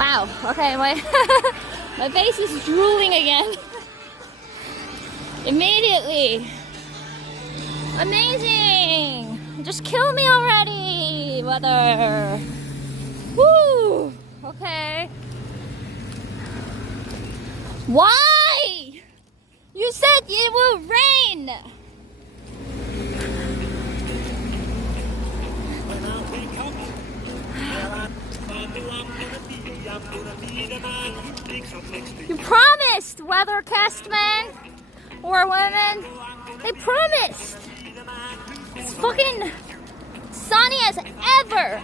Wow. Okay, my face is drooling again. Immediately. Amazing. Just kill me already, weather. Woo. Okay. Why? You said it will rain. You promised, weathercast men or women. They promised. It's fucking sunny as ever.